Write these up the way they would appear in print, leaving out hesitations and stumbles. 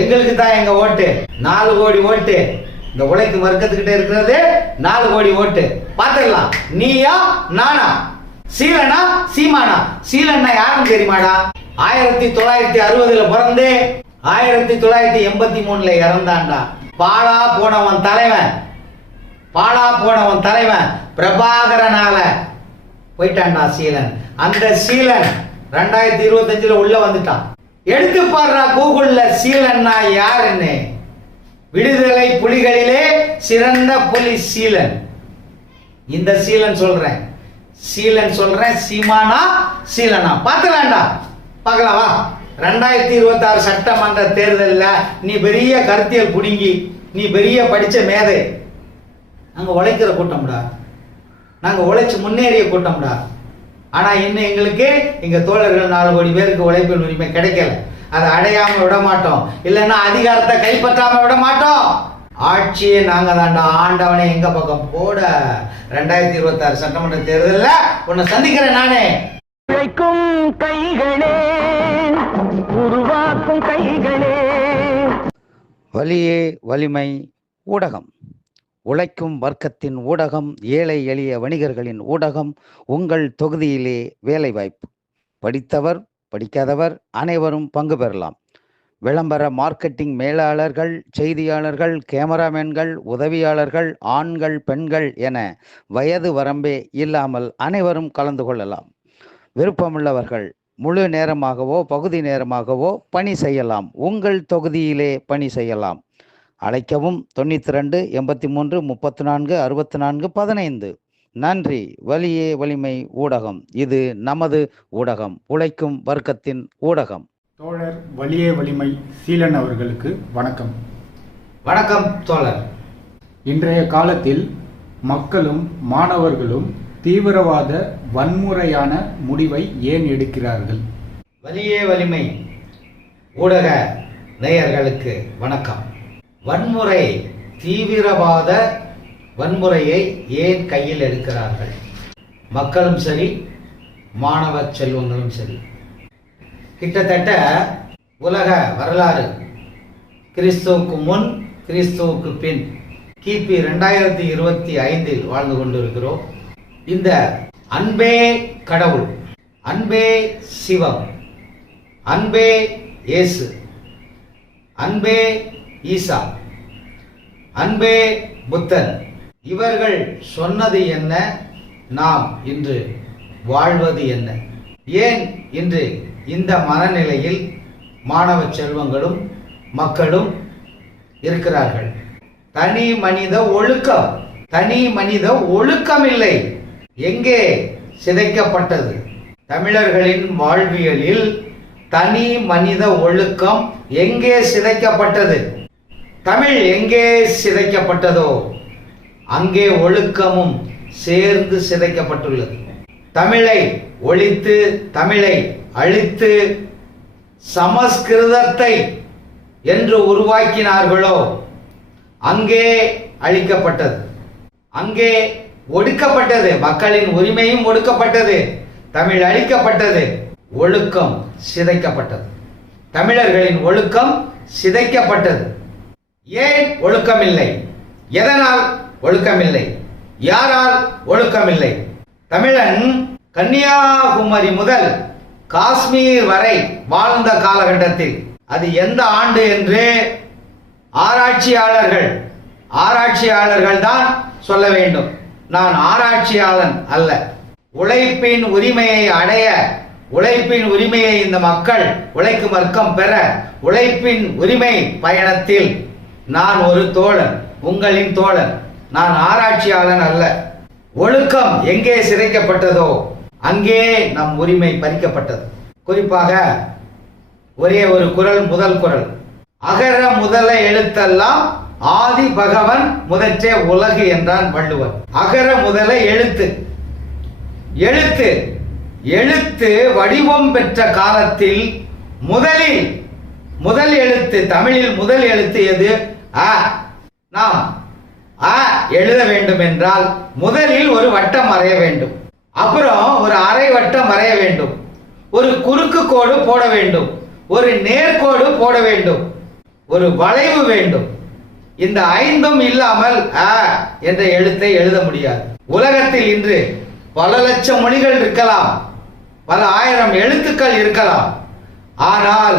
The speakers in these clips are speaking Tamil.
எங்களுக்கு தான் எங்க ஓட்டு 4 கோடி ஓட்டு. இந்த உழைக்கும் வர்க்கத்துக்கிட்ட இருக்கிறது 4 கோடி ஓட்டு. பாத்துக்கலாம், நீயா நானா, சீலனா சீமானா. சீலன்னா யாருன்னு தெரியுமாடா? 1960 பிறந்து 1983 இறந்தான்டா. பாழா போனவன் தலைவன் பிரபாகரனால போயிட்டான்டா சீலன். அந்த சீலன் 2025 உள்ள வந்துட்டான். எடுத்து பாடுறா கூகுள்ல சீலன்னா யாருன்னு. விடுதலை புலிகளிலே சிறந்த புலி சீலன். இந்த சீலன் சொல்றேன், சீமானா சீலனா பாத்துலாம்டா. பார்க்கலாமா? 2026 சட்டமன்ற தேர்தலில் நீ பெரிய கருத்தியல் புடுங்கி, நீ பெரிய படிச்ச மேதை. நாங்க உழைக்கிற கூட்டம்டா, நாங்க உழைச்சு முன்னேறிய கூட்டம்டா. ஆனா இன்னும் எங்களுக்கு எங்க தோழர்கள் 4 கோடி பேருக்கு உழைப்பின் உரிமை கிடைக்கல. அதை அடையாம விட மாட்டோம், இல்லைன்னா அதிகாரத்தை கைப்பற்றாம விட மாட்டோம். ஆட்சியே நாங்க தாண்டா. ஆண்டவனே எங்க பக்கம் போட. 2026 சட்டமன்ற தேர்தலில் உன்னை சந்திக்கிறேன் நானே. உழைக்கும் கைகளே, உருவாக்கும் கைகளே. வலியே வலிமை ஊடகம், உழைக்கும் வர்க்கத்தின் ஊடகம், ஏழை எளிய வணிகர்களின் ஊடகம். உங்கள் தொகுதியிலே வேலைவாய்ப்பு. படித்தவர் படிக்காதவர் அனைவரும் பங்கு பெறலாம். விளம்பர மார்க்கெட்டிங் மேலாளர்கள், செய்தியாளர்கள், கேமராமேன்கள், உதவியாளர்கள், ஆண்கள், பெண்கள் என வயது வரம்பே இல்லாமல் அனைவரும் கலந்து கொள்ளலாம். விருப்பமுள்ளவர்கள் முழு நேரமாகவோ பகுதி நேரமாகவோ பணி செய்யலாம். உங்கள் தொகுதியிலே பணி செய்யலாம். அழைக்கவும் 92 83 34 64 15. நன்றி. வலியே வலிமை ஊடகம், இது நமது ஊடகம், உழைக்கும் வர்க்கத்தின் ஊடகம். தோழர் வலியே வலிமை சீலன் அவர்களுக்கு வணக்கம். வணக்கம் தோழர். இன்றைய காலத்தில் மக்களும் மாணவர்களும் தீவிரவாத வன்முறையான முடிவை ஏன் எடுக்கிறார்கள்? வலியே வலிமை ஊடக நேயர்களுக்கு வணக்கம். வன்முறை, தீவிரவாத வன்முறையை ஏன் கையில் எடுக்கிறார்கள்? மக்களும் சரி, மாணவ செல்வங்களும் சரி. கிட்டத்தட்ட உலக வரலாறு, கிறிஸ்துவுக்கு முன் கிறிஸ்துவுக்கு பின், கிபி 2025 வாழ்ந்து கொண்டிருக்கிறோம். இந்த அன்பே கடவுள், அன்பே சிவம், அன்பே இயேசு, அன்பே ஈசா, அன்பே புத்தன், இவர்கள் சொன்னது என்ன? நாம் இன்று வாழ்வது என்ன? ஏன் இன்று இந்த மனநிலையில் மாணவ செல்வங்களும் மக்களும் இருக்கிறார்கள்? தனி மனித ஒழுக்கம், தனி மனித ஒழுக்கம் இல்லை. எங்கே சிதைக்கப்பட்டது? தமிழர்களின் வாழ்வியலில் தனி மனித ஒழுக்கம் எங்கே சிதைக்கப்பட்டது? தமிழ் எங்கே சிதைக்கப்பட்டதோ அங்கே ஒழுக்கமும் சேர்ந்து சிதைக்கப்பட்டுள்ளது. தமிழை ஒழித்து, தமிழை அழித்து சமஸ்கிருதத்தை என்று உருவாக்கினார்களோ அங்கே அழிக்கப்பட்டது, அங்கே ஒடுக்கப்பட்டது. மக்களின் உரிமையும் ஒடுக்கப்பட்டது, தமிழ் அழிக்கப்பட்டது, ஒழுக்கம் சிதைக்கப்பட்டது. தமிழர்களின் ஒழுக்கம் சிதைக்கப்பட்டது. ஏன் ஒழுக்கமில்லை? எதனால் ஒழுக்கமில்லை? யாரால் ஒழுக்கமில்லை? தமிழன் கன்னியாகுமரி முதல் காஷ்மீர் வரை வாழ்ந்த காலகட்டத்தில், அது எந்த ஆண்டு என்று ஆராய்ச்சியாளர்கள் தான் சொல்ல வேண்டும். நான் ஆராய்ச்சியாளன் அல்ல. உழைப்பின் உரிமையை அடைய, உழைப்பின் உரிமையை இந்த மக்கள், உழைக்கும் வர்க்கம் பெற, உழைப்பின் உரிமை பயணத்தில் நான் ஒரு தோழன், உங்களின் தோழன். நான் ஆராய்ச்சியாளன் அல்ல. ஒழுக்கம் எங்கே சிதைக்கப்பட்டதோ அங்கே நம் உரிமை பறிக்கப்பட்டது. குறிப்பாக ஒரே ஒரு குறள், முதல் குறள், அகர முதல எழுத்தெல்லாம் ஆதி பகவன் முதற்றே உலகு என்றான் வள்ளுவர். அகர முதல எழுத்து, எழுத்து எழுத்து வடிவம் பெற்ற காலத்தில் முதல் எழுத்து, தமிழில் முதல் எழுத்து எது? அ. நாம் அ எழுத வேண்டும் என்றால் முதலில் ஒரு வட்டம் வரைய வேண்டும், அப்புறம் ஒரு அரை வட்டம் வரைய வேண்டும், ஒரு குறுக்கு கோடு போட வேண்டும், ஒரு நேர்கோடு போட வேண்டும். ஒரு வளைவு வேண்டும். இந்த ஐந்தும் இல்லாமல் அ என்ற எழுத்தை எழுத முடியாது. உலகத்தில் இன்று பல லட்சம் மொழிகள் இருக்கலாம், பல ஆயிரம் எழுத்துக்கள் இருக்கலாம். ஆனால்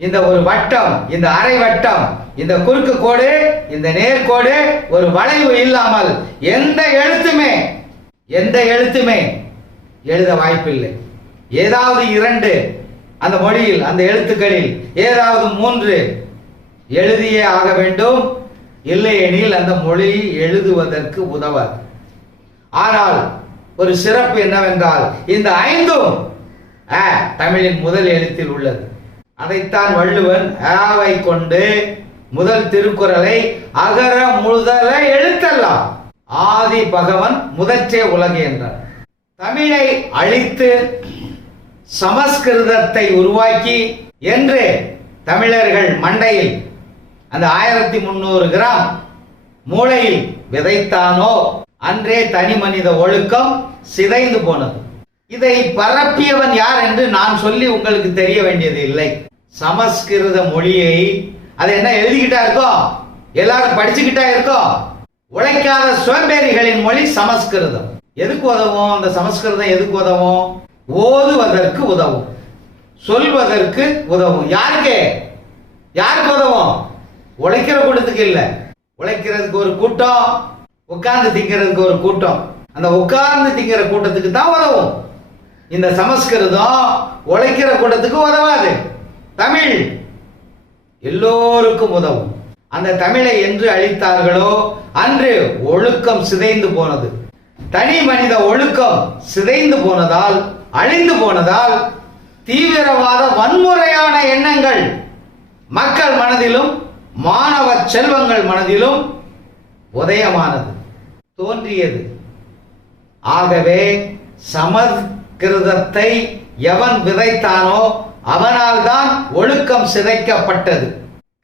இந்த ஒரு வட்டம், இந்த அரை வட்டம், இந்த குறுக்கு கோடு, இந்த நேர்கோடு, ஒரு வளைவு இல்லாமல் எந்த எழுத்துமே எழுத வாய்ப்பில்லை. ஏதாவது இரண்டு அந்த மொழியில், அந்த எழுத்துக்களில் ஏதாவது மூன்று எழுதியே ஆக வேண்டும். இல்லையெனில் அந்த மொழி எழுதுவதற்கு உதவாது. ஆனால் ஒரு சிறப்பு என்னவென்றால் இந்த ஐந்தும் தமிழின் முதல் எழுத்தில் உள்ளது. அதைத்தான் வள்ளுவன் ஆவை கொண்டு முதல் திருக்குறளை அகர முதல எழுத்தெல்லாம் ஆதி பகவன் முதற்றே உலகு என்றார். தமிழை அழித்து சமஸ்கிருதத்தை உருவாக்கி என்று தமிழர்கள் மண்டையில் அந்த 1300 கிராம் மூளையில் விதைத்தானோ அன்றே தனி மனித ஒழுக்கம் சிதைந்து போனது. இதை பரப்பியவன் யார் என்று நான் சொல்லி உங்களுக்கு தெரிய வேண்டியது இல்லை. சமஸ்கிருத மொழியை அது என்ன எழுதிக்கிட்டா இருக்கோம், எல்லாரும் படிச்சுக்கிட்டா இருக்கோம். உழைக்காத சோம்பேறிகளின் மொழி சமஸ்கிருதம். எதுக்கு உதவும் அந்த சமஸ்கிருதம்? எதுக்கு உதவும்? ஓதுவதற்கு உதவும், சொல்வதற்கு உதவும். யாருக்கு உதவும்? உழைக்கிற கூட்டத்துக்கு இல்ல. உழைக்கிறதுக்கு ஒரு கூட்டம், உட்கார்ந்து திங்கிறதுக்கு ஒரு கூட்டம். அந்த உட்கார்ந்து திங்கிற கூட்டத்துக்கு தான் உதவும். இந்த சமஸ்கிருதம் உழைக்கிற கூட்டத்துக்கு உதவாது. தமிழ் எல்லோருக்கும் உதவும். அந்த தமிழை என்று அழித்தார்களோ அன்று ஒழுக்கம் சிதைந்து போனது. தனி மனித ஒழுக்கம் சிதைந்து போனதால், அழிந்து போனதால் தீவிரவாத வன்முறையான எண்ணங்கள் மக்கள் மனதிலும் மாணவ செல்வங்கள் மனதிலும் உதயமானது, தோன்றியது. ஆகவே சமஸ்கிருதத்தை எவன் விதைத்தானோ அவனால் தான் ஒழுக்கம் சிதைக்கப்பட்டது.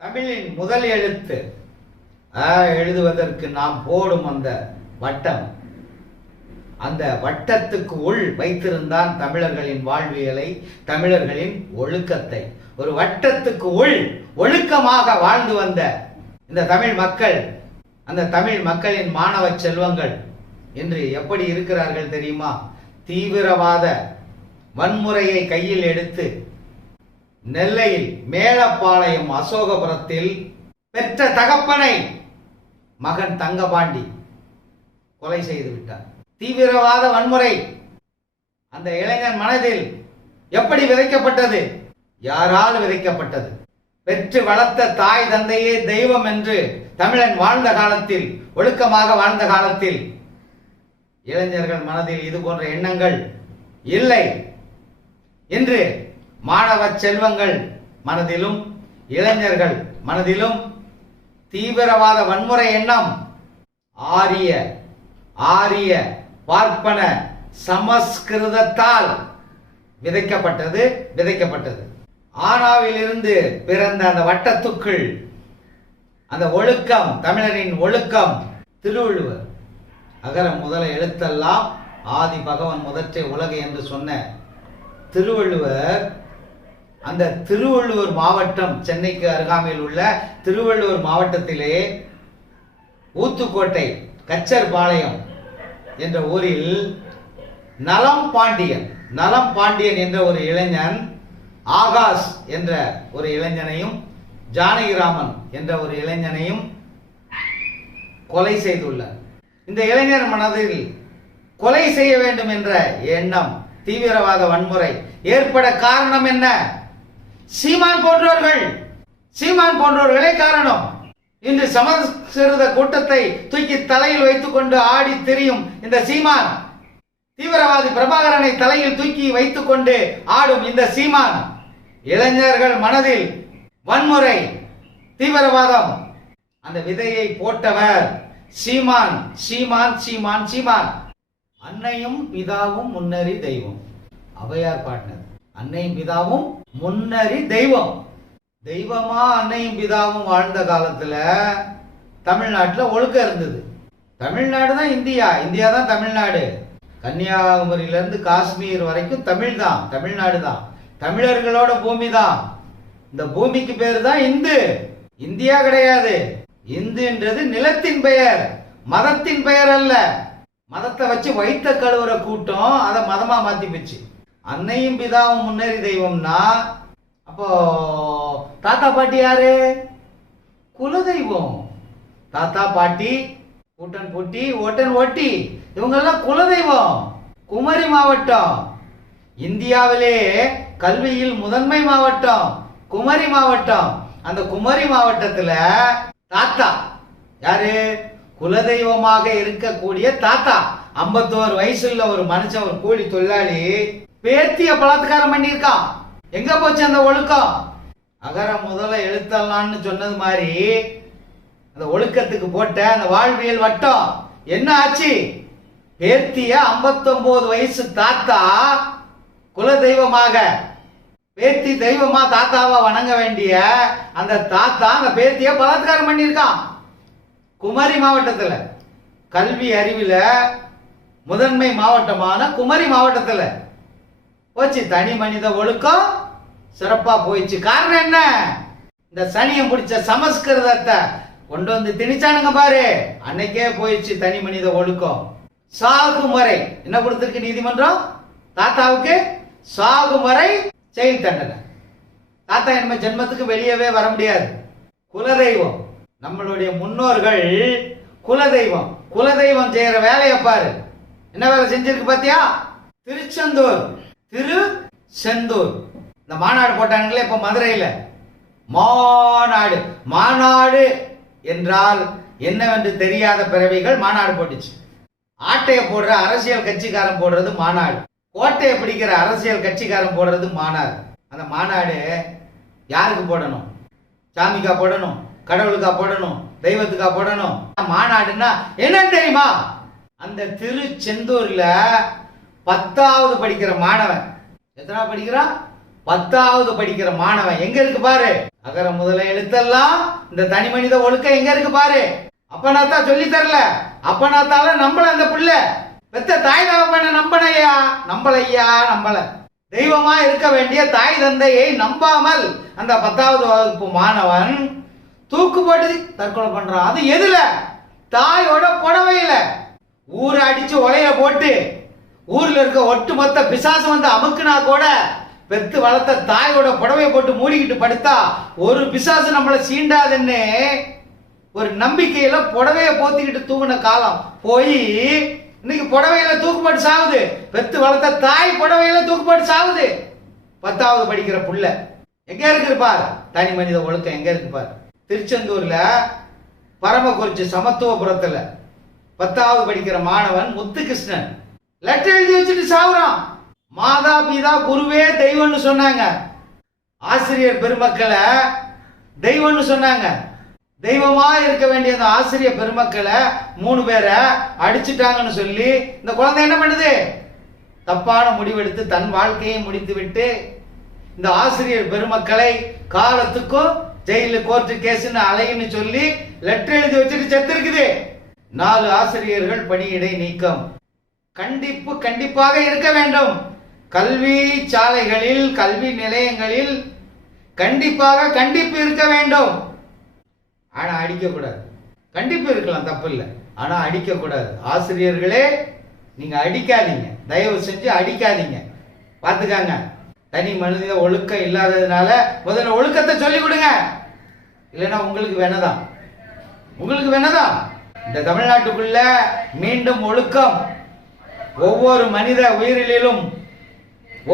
தமிழின் முதல் எழுத்து எழுதுவதற்கு நாம் போடும் அந்த வட்டம், அந்த வட்டத்துக்கு உள் வைத்திருந்தான் தமிழர்களின் வாழ்வியலை, தமிழர்களின் ஒழுக்கத்தை. ஒரு வட்டத்துக்கு உள் ஒழுக்கமாக வாழ்ந்து வந்த இந்த தமிழ் மக்கள், அந்த தமிழ் மக்களின் மாணவ செல்வங்கள் இன்று எப்படி இருக்கிறார்கள் தெரியுமா? தீவிரவாத வன்முறையை கையில் எடுத்து நெல்லையில் மேலப்பாளையம் அசோகபுரத்தில் பெற்ற தகப்பனை மகன் தங்கபாண்டி கொலை செய்து விட்டார். தீவிரவாத வன்முறை அந்த இளைஞன் மனதில் எப்படி விதைக்கப்பட்டது? யாரால் விதைக்கப்பட்டது? பெற்று வளர்த்த தாய் தந்தையே தெய்வம் என்று தமிழன் வாழ்ந்த காலத்தில், ஒழுக்கமாக வாழ்ந்த காலத்தில் இளைஞர்கள் மனதில் இது போன்ற எண்ணங்கள் இல்லை. இன்று மாணவ செல்வங்கள் மனதிலும் இளைஞர்கள் மனதிலும் தீவிரவாத வன்முறை எண்ணம் ஆரிய பார்ப்பன சமஸ்கிருதத்தால் விதைக்கப்பட்டது. ஆனாவிலிருந்து பிறந்த அந்த வட்டத்துக்குள் அந்த ஒழுக்கம், தமிழரின் ஒழுக்கம், திருவள்ளுவர் அகர முதல எழுத்தெல்லாம் ஆதி பகவன் முதற்றே உலகு என்று சொன்ன திருவள்ளுவர், அந்த திருவள்ளுவர் மாவட்டம், சென்னைக்கு அருகாமையில் உள்ள திருவள்ளுவர் மாவட்டத்திலே ஊத்துக்கோட்டை கச்சர்பாளையம் என்ற ஊரில் நலம் பாண்டியன் என்ற ஒரு இளைஞன், ஆகாஷ் என்ற ஒரு இளைஞனையும், ஜானகிராமன் என்ற ஒரு இளைஞனையும் கொலை செய்துள்ளார். இந்த இளைஞர் மனதில் கொலை செய்ய வேண்டும் என்ற எண்ணம், தீவிரவாத வன்முறை ஏற்பட காரணம் என்ன? சீமான் போன்றவர்களே காரணம். இன்று சமஸ்கிருத கூட்டத்தை தூக்கி தலையில் வைத்துக் கொண்டு ஆடி திரியும் இந்த சீமான், தீவிரவாதி பிரபாகரனை தலையில் தூக்கி வைத்துக் கொண்டு ஆடும் இந்த சீமான், இளைஞர்கள் மனதில் வன்முறை, தீவிரவாதம் அந்த விதையை போட்டவர் சீமான். அன்னையும் பிதாவும் முன்னறி தெய்வம், ஔவையார் பாடினது. அன்னையும் பிதாவும் முன்னறி தெய்வம். தெய்வமா அன்னையும் பிதாவும் வாழ்ந்த காலத்துல தமிழ்நாட்டில் ஒழுக்கம் இருந்தது. தமிழ்நாடு தான் இந்தியா தான் தமிழ்நாடு. கன்னியாகுமரியிலிருந்து காஷ்மீர் வரைக்கும் தமிழ்நாடு தான், தமிழர்களோட பூமி தான். இந்த பூமிக்கு பேரு தான் இந்து. இந்தியா கிடையாது. இந்துன்றது நிலத்தின் பெயர், மதத்தின் பெயர் அல்ல. மதத்தை வச்சு வைத்த கழுவுற கூட்டம் அதை மதமா மாத்தி போச்சு. அன்னையும் பிதாவும் முன்னேறி தெய்வம்னா அப்போ தாத்தா பாட்டி யாரு? குலதெய்வம். தாத்தா பாட்டி, கூட்டன் பூட்டி, ஓட்டன் ஓட்டி, இவங்கெல்லாம் குலதெய்வம். குமரி மாவட்டம் இந்தியாவிலே கல்வியில் முதன்மை மாவட்டம் குமரி மாவட்டம். அந்த குமரி மாவட்டத்துல தாத்தா யாரு? குலதெய்வமாக இருக்கக்கூடிய தாத்தா. 51 வயசுல ஒரு மனுஷன், ஒரு கூலி தொழிலாளி பேத்திய பலாத்காரம் பண்ணியிருக்கான். எங்க போச்சு அந்த ஒழுக்கம்? அகர முதல எழுத்தலான்னு சொன்னது மாதிரி அந்த ஒழுக்கத்துக்கு போட்ட அந்த வாழ்வியல் வட்டம் என்ன ஆச்சு? பேத்திய 59 வயசு தாத்தா குல தெய்வமாக, பேத்தி தெய்வமா தாத்தாவா வணங்க வேண்டிய அந்த தாத்தா அந்த பேத்திய பலாத்காரம் பண்ணியிருக்கான். குமரி மாவட்டத்துல கல்வி அறிவில முதன்மை மாவட்டமான குமரி மாவட்டத்துல போச்சு. தனி மனித ஒழுக்கம் சிறப்பா போயிடுச்சு. காரணம் என்ன? இந்த சனியம் பிடிச்ச சமஸ்கிருதத்தை கொண்டு வந்து திணிச்சானுங்க பாரு, அன்னைக்கே போயிடுச்சு தனி மனித ஒழுக்கம். சாகுமுறை என்ன கொடுத்திருக்கு நீதிமன்றம்? தாத்தாவுக்கு சாகுமுறை செயல் தண்டனை. தாத்தா என்ன ஜென்மத்துக்கு வெளியவே வர முடியாது. குலதெய்வம், நம்மளுடைய முன்னோர்கள் குலதெய்வம். குலதெய்வம் செய்யற வேலையை பாரு, என்ன வேலை செஞ்சிருக்கு பாத்தியா? திருச்செந்தூர், திருச்செந்தூர் இந்த மாநாடு போட்டானுங்களே இப்ப மதுரையில. மாநாடு, மாநாடு என்றால் என்னவென்று தெரியாத பிறவிகள் மாநாடு போட்டுச்சு. ஆட்டைய போடுற அரசியல் கட்சிக்காரன் போடுறது மாநாடு, கோட்டையை பிடிக்கிற அரசியல் கட்சிக்காரன் போடுறது மாநாடு. அந்த மாநாடு யாருக்கு போடணும்? சாமிக்கா போடணும், கடவுளுக்கா போடணும், தெய்வத்துக்கா போடணும்? மாநாடுன்னா என்னன்னு தெரியுமா? அந்த திருச்செந்தூர்ல 10வது படிக்கிற மாணவன், எத்தனாவது படிக்கிறான்? 10வது படிக்கிற மாணவன் எங்க இருக்கு பாரு. அகர முதல எழுத்தெல்லாம் இந்த தனி மனித ஒழுக்கம் எங்க இருக்கு பாரு. அப்பனாத்தா சொல்லி தரல, அப்பனாத்தால நம்பல அந்த புள்ள. பெத்த தாய் தகப்பன நம்பலையா? நம்பலையா, நம்பல. தெய்வமா இருக்க வேண்டிய தாய் தந்தையை நம்பாமல் அந்த 10வது வகுப்பு மாணவன் தூக்கு போட்டு தற்கொலை பண்றான். அது எதுல? தாயோட புடவையில. ஊரை அடிச்சு உலைய போட்டு ஊர்ல இருக்க ஒட்டுமொத்த பிசாசு வந்து அமுக்குனா கூட பெத்து வளர்த்த தாயோட புடவையை போட்டு மூடிக்கிட்டு படுத்தா ஒரு பிசாசு நம்மளை சீண்டாதுன்னு ஒரு நம்பிக்கையில புடவைய போத்திக்கிட்டு தூங்கின காலம் போய் இன்னைக்கு புடவையில தூக்குப்பட்டு சாவுது. பெத்து வளர்த்த தாய் புடவையில தூக்குப்பட்டு சாவுது. 10வது படிக்கிற புள்ள எங்க இருக்கு பார். தனி மனித ஒழுக்கம் எங்க இருக்கு பார். திருச்செந்தூர்ல பரமக்குறிச்சி சமத்துவபுரத்துல 10வது படிக்கிற மாணவன் முத்துகிருஷ்ணன் லெட்டர் எழுதி வச்சுட்டு சாவுறான். மாதா பிதா குருவே தெய்வம்னு சொன்னாங்க. ஆசிரியர் பெருமக்களை தெய்வம்னு சொன்னாங்க. தெய்வமா இருக்க வேண்டிய அந்த ஆசிரியர் பெருமக்களை 3 பேரை அடிச்சுட்டாங்கன்னு சொல்லி இந்த குழந்தை என்ன பண்ணுது? தப்பான முடிவெடுத்து தன் வாழ்க்கையை முடித்து விட்டு இந்த ஆசிரியர் பெருமக்களை காலத்துக்கும் ஜெயிலு கோர்ட்டு கேஸ்ன்னு அலைன்னு சொல்லி லெட்டர் எழுதி வச்சுட்டு செத்து இருக்குது. 4 ஆசிரியர்கள் பணியிடை நீக்கம். கண்டிப்பு கண்டிப்பாக இருக்க வேண்டும். கல்வி சாலைகளில், கல்வி நிலையங்களில் கண்டிப்பாக கண்டிப்பு இருக்க வேண்டும். ஆனா அடிக்க கூடாது. கண்டிப்பு இருக்கலாம், தப்பு இல்லை, ஆனா அடிக்க கூடாது. ஆசிரியர்களே நீங்க அடிக்காதீங்க, தயவு செஞ்சு அடிக்காதீங்க. பாத்துக்காங்க. தனி மனித ஒழுக்கம் இல்லாததுனால முதல்ல ஒழுக்கத்தை சொல்லி கொடுங்க. இல்லைன்னா உங்களுக்கு வேணதான், உங்களுக்கு வேணதான். இந்த தமிழ்நாட்டுக்குள்ள மீண்டும் ஒழுக்கம் ஒவ்வொரு மனித உயிரிலும்,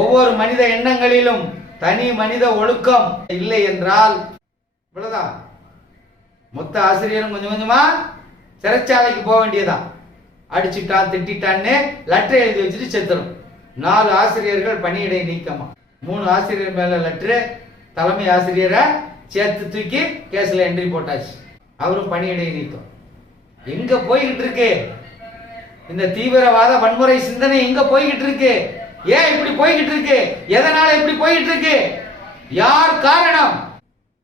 ஒவ்வொரு மனித எண்ணங்களிலும் தனி மனித ஒழுக்கம் இல்லை என்றால் இவ்வளவுதான். மொத்த ஆசிரியரும் கொஞ்சம் கொஞ்சமா சிறைச்சாலைக்கு போக வேண்டியதான். அடிச்சுட்டான் திட்டான்னு லெட்டர் எழுதி வச்சுட்டு செத்துரும். 4 ஆசிரியர்கள் பணியிடை நீக்கமா. 3 ஆசிரியர் மேல லெட்டரு, தலைமை ஆசிரியரை சேர்த்து தூக்கி கேஸ்ல என்ட்ரி போட்டாச்சு. அவரும் பணியிடை நீக்கம். எங்க போய்கிட்டு இருக்கு இந்த தீவிரவாத வன்முறை சிந்தனை? எங்க போய்கிட்டு இருக்கு? ஏன் இப்படி போய்கிட்டு இருக்கு? எதனால இப்படி போய்கிட்டு இருக்கு? யார் காரணம்?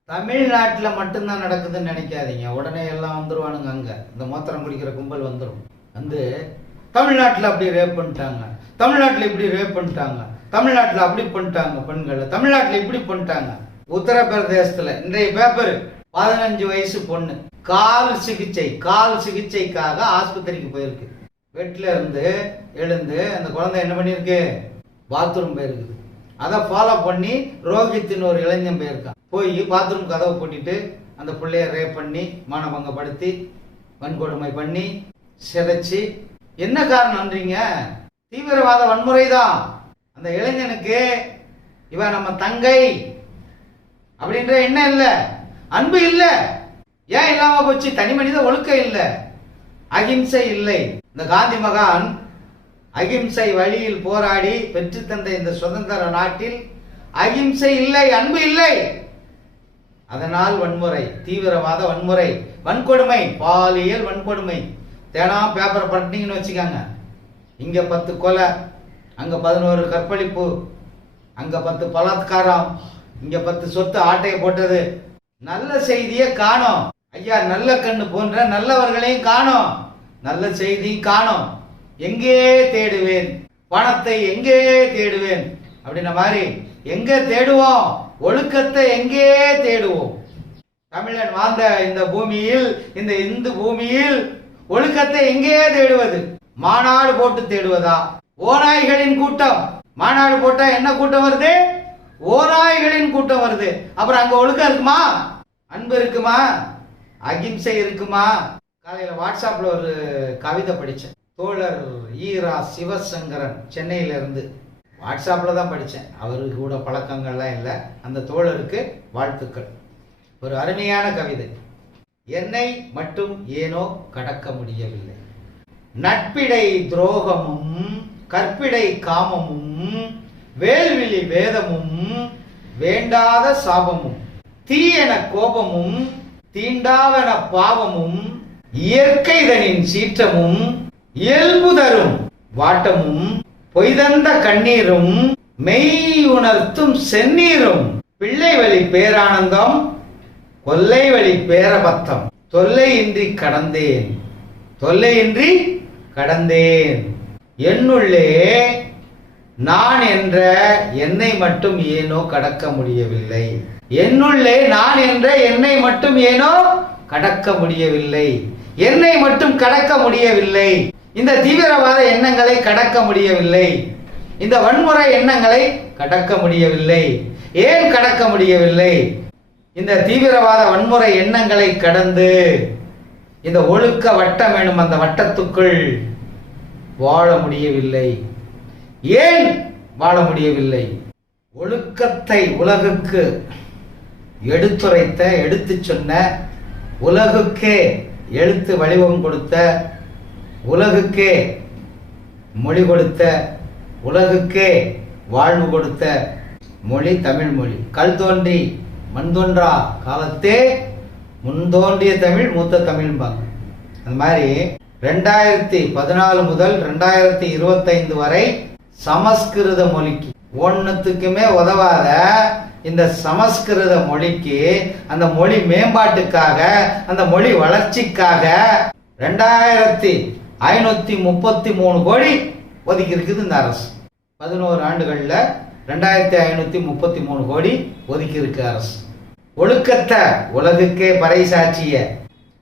தமிழ்நாட்டில் மட்டும்தான் நடக்குதுன்னு நினைக்காதீங்க. உடனே எல்லாம் வந்துருவானுங்க. அங்க இந்த மோத்திரம் குடிக்கிற கும்பல் வந்துடும். வந்து தமிழ்நாட்டில் அப்படி ரேப் பண்ணிட்டாங்க, தமிழ்நாட்டில் இப்படி ரேப் பண்ணிட்டாங்க, தமிழ்நாட்டில் அப்படி பண்ணிட்டாங்க பெண்களை, தமிழ்நாட்டில் இப்படி பண்ணிட்டாங்க. உத்தரப்பிரதேசத்துல இன்றைய பேப்பர் 15 வயசு பொண்ணு கால் சிகிச்சைக்காக ஆஸ்பத்திரிக்கு போயிருக்கு. வீட்டுல இருந்து எழுந்து அந்த குழந்தை என்ன பண்ணிருக்கு, பாத்ரூம் போயிருக்குது. அதை ஃபாலோ பண்ணி ரோஹித்னு ஒரு இளைஞன் போயிருக்கான். போய் பாத்ரூம் கதவை பூட்டிட்டு அந்த பிள்ளைய ரேப் பண்ணி மானபங்கப்படுத்தி வன்கொடுமை பண்ணி சிதைச்சு. என்ன காரணம்ன்றீங்க? தீவிரவாத வன்முறை தான். அந்த இளைஞனுக்கு இவன் நம்ம தங்கை அப்படின்ற எண்ணம் இல்ல, அன்பு இல்ல. ஏன் இல்லாம போச்சு? தனி மனித ஒழுக்கம் இல்ல, அகிம்சை இல்லை. இந்த காந்தி மகான் அகிம்சை வழியில் போராடி பெற்று தந்த இந்த சுதந்திர நாட்டில் அகிம்சை இல்லை, அன்பு இல்லை. அதனால் வன்முறை, தீவிரவாத வன்முறை, வன்கொடுமை, பாலியல் வன்கொடுமை. தினம் பேப்பர் பட்டினீங்கன்னு வச்சுக்காங்க, இங்க 10 கொலை, அங்க 11 கற்பழிப்பு, அங்க 10 பலாத்காரம், இங்க 10 சொத்து ஆட்டையை போட்டது. நல்ல செய்தியை காணோம் ஐயா. நல்ல கண்ணு போன்ற நல்லவர்களையும் காணோம், நல்ல செய்தி காணோம். எங்கே தேடுவேன் பணத்தை, எங்கே தேடுவேன் அப்படின்ன மாதிரி எங்க தேடுவோம்? ஒழுக்கத்தை எங்கே தேடுவோம்? தமிழன் வாழ்ந்த இந்த பூமியில், இந்த இந்து பூமியில் ஒழுக்கத்தை எங்கே தேடுவது? மாநாடு போட்டு தேடுவதா? ஓநாய்களின் கூட்டம். மாநாடு போட்டா என்ன கூட்டம் வருது? ஓநாய்களின் கூட்டம் வருது. அப்புறம் அங்க ஒழுக்கம் இருக்குமா? அன்பு இருக்குமா? அகிம்சை இருக்குமா? காலையில வாட்ஸ்அப்ல ஒரு கவிதை படிச்சேன். தோழர் ஈரா சிவசங்கரன் சென்னையில இருந்து. வாட்ஸ்அப்ல தான் படித்தேன், அவருக்கு கூட பழக்கங்கள்லாம் இல்லை. அந்த தோழருக்கு வாழ்த்துக்கள். ஒரு அருமையான கவிதை. என்னை மட்டும் ஏனோ கடக்க முடியவில்லை. நட்பிடை துரோகமும் கற்பிடை காமமும் வேள்விழி வேதமும் வேண்டாத சாபமும் தீயன கோபமும் தீண்டாவன பாவமும் இயற்கைதனின் சீற்றமும் இயல்பு தரும் வாட்டமும் பொய்தந்த கண்ணீரும் மெய் உணர்த்தும் செந்நீரும் பிள்ளை வழி பேரானந்தம் கொல்லை வழி பேரபத்தம் தொல்லையின்றி கடந்தேன் என்னுள்ளே நான் என்ற என்னை மட்டும் ஏனோ கடக்க முடியவில்லை. என்னுள்ளே நான் என்ற என்னை மட்டும் ஏனோ கடக்க முடியவில்லை. என்னை மட்டும் கடக்க முடியவில்லை. இந்த தீவிரவாத எண்ணங்களை கடக்க முடியவில்லை. இந்த வன்முறை எண்ணங்களை கடக்க முடியவில்லை. ஏன் கடக்க முடியவில்லை? இந்த தீவிரவாத வன்முறை எண்ணங்களை கடந்து இந்த ஒழுக்க வட்டம் எனும் அந்த வட்டத்துக்குள் வாழ முடியவில்லை. ஏன் வாழ முடியவில்லை? ஒழுக்கத்தை உலகுக்கு எடுத்து சொன்ன, உலகுக்கே எழுத்து வடிவம் கொடுத்த, உலகுக்கே மொழி கொடுத்த, உலகுக்கே வாழ்வு கொடுத்த மொழி தமிழ் மொழி. கல் தோன்றி மண் தோன்றா காலத்தே முன்தோன்றிய தமிழ் மூத்த தமிழ்பாங்க. அந்த மாதிரி 2014 முதல் 2025 வரை சமஸ்கிருத மொழிக்கு ஒன்னுத்துக்குமே உதவாத இந்த சமஸ்கிருத மொழிக்கு, அந்த மொழி மேம்பாட்டுக்காக, அந்த மொழி வளர்ச்சிக்காக 2533 கோடி ஒதுக்கி இருக்குது இந்த அரசு. 11 ஆண்டுகள்ல 2533 கோடி ஒதுக்கி இருக்கு அரசு. ஒழுக்கத்தை உலகுக்கே பறைசாற்றிய